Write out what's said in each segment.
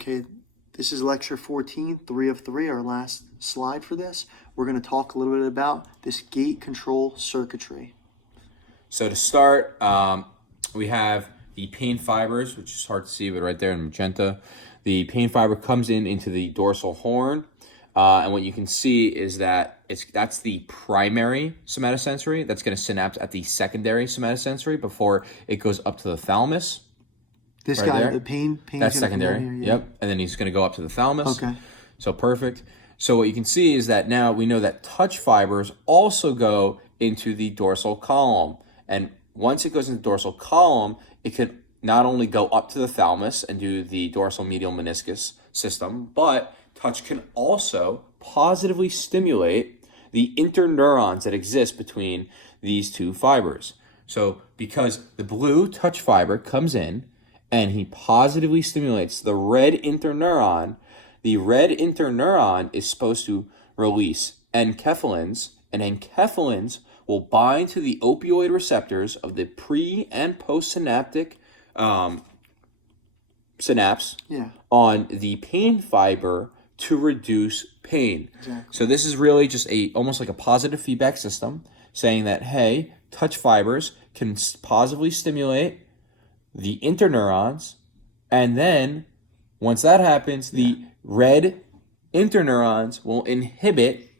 Okay, this is lecture 14, 3 of 3, our last slide for this. We're going to talk a little bit about this gate control circuitry. So to start, we have the pain fibers, which is hard to see, but right there in magenta. The pain fiber comes into the dorsal horn, and what you can see is that that's the primary somatosensory that's going to synapse at the secondary somatosensory before it goes up to the thalamus. This Right guy, there. the pain That's gonna come down secondary. here, yeah. Yep. And then he's going to go up to the thalamus. Okay. So perfect. So what you can see is that now we know that touch fibers also go into the dorsal column. And once it goes into the dorsal column, it can not only go up to the thalamus and do the dorsal medial meniscus system, but touch can also positively stimulate the interneurons that exist between these two fibers. So because the blue touch fiber comes in and he positively stimulates the red interneuron, the red interneuron is supposed to release enkephalins, and enkephalins will bind to the opioid receptors of the pre- and postsynaptic synapse on the pain fiber to reduce pain. Exactly. So this is really just almost like a positive feedback system saying that, hey, touch fibers can positively stimulate the interneurons, and then once that happens, the red interneurons will inhibit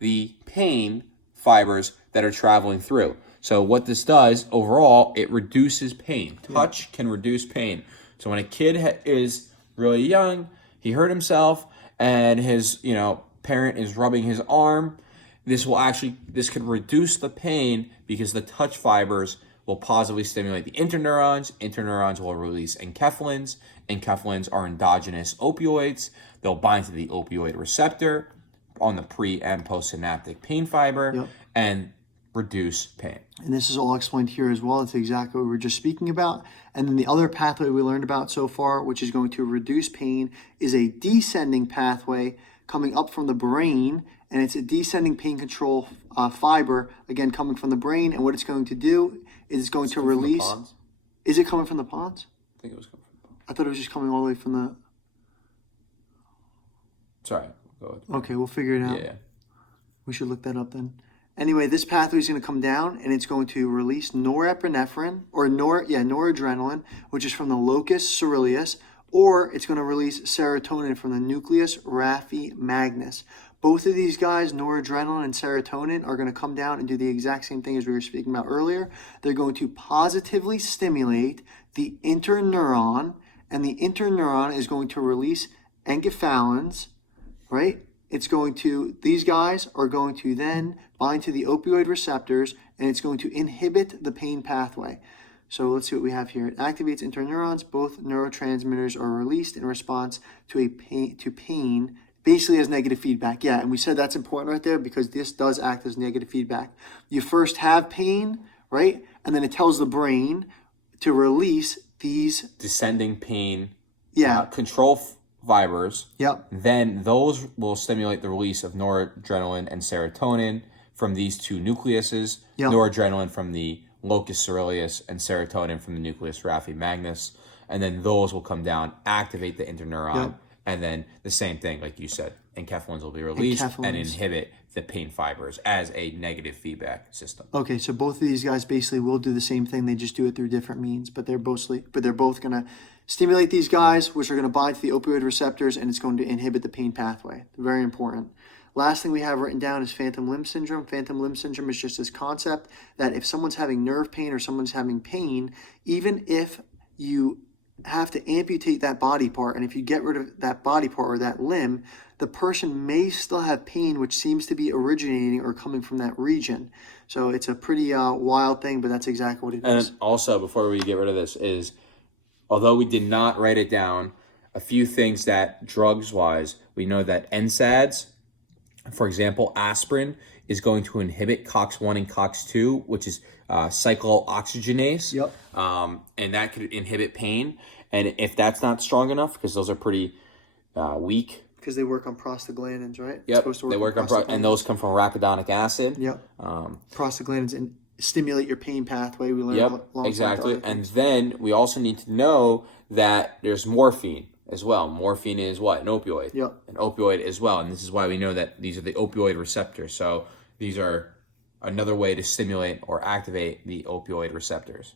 the pain fibers that are traveling through. So what this does overall, it reduces pain. Touch can reduce pain. So when a kid is really young, he hurt himself, and his parent is rubbing his arm, this could reduce the pain because the touch fibers will positively stimulate the interneurons. Interneurons will release enkephalins. Enkephalins are endogenous opioids. They'll bind to the opioid receptor on the pre- and postsynaptic pain fiber and reduce pain. And this is all explained here as well. It's exactly what we were just speaking about. And then the other pathway we learned about so far, which is going to reduce pain, is a descending pathway coming up from the brain, and it's a descending pain control fiber, again, coming from the brain. And what it's going to do is it's going to release... Is it coming from the pons? I think it was coming from the pons. I thought it was just coming all the way from the... Sorry. Go ahead. Okay, we'll figure it out. Yeah. We should look that up then. Anyway, this pathway is going to come down, and it's going to release norepinephrine, or noradrenaline, which is from the locus coeruleus, or it's going to release serotonin from the nucleus raphe magnus. Both of these guys, noradrenaline and serotonin, are going to come down and do the exact same thing as we were speaking about earlier. They're going to positively stimulate the interneuron, and the interneuron is going to release enkephalins, right? These guys are going to then bind to the opioid receptors, and it's going to inhibit the pain pathway. So let's see what we have here. It activates interneurons. Both neurotransmitters are released in response to pain, basically as negative feedback. Yeah, and we said that's important right there because this does act as negative feedback. You first have pain, right? And then it tells the brain to release these... Descending pain control fibers. Yep. Then those will stimulate the release of noradrenaline and serotonin from these two nucleuses. Yep. Noradrenaline from the locus coeruleus and serotonin from the nucleus raphe magnus. And then those will come down, activate the interneuron, and then the same thing, like you said, enkephalins will be released and inhibit the pain fibers as a negative feedback system. Okay, so both of these guys basically will do the same thing. They just do it through different means, but they're both going to stimulate these guys, which are going to bind to the opioid receptors, and it's going to inhibit the pain pathway. Very important. Last thing we have written down is phantom limb syndrome. Phantom limb syndrome is just this concept that if someone's having nerve pain or someone's having pain, even if you have to amputate that body part, and if you get rid of that body part or that limb, the person may still have pain, which seems to be originating or coming from that region. So it's a pretty wild thing, but that's exactly what it is. And also, before we get rid of this, is although we did not write it down, a few things that drugs-wise, we know that NSAIDs, for example, aspirin, is going to inhibit COX-1 and COX-2, which is cyclooxygenase. Yep. And that could inhibit pain. And if that's not strong enough, because those are pretty weak. Because they work on prostaglandins, right? Yep. They work on and those come from arachidonic acid. Yep. Prostaglandins stimulate your pain pathway. We learned exactly. And then we also need to know that there's morphine. as well. Morphine is what? An opioid. Yep. An opioid as well. And this is why we know that these are the opioid receptors. So these are another way to stimulate or activate the opioid receptors.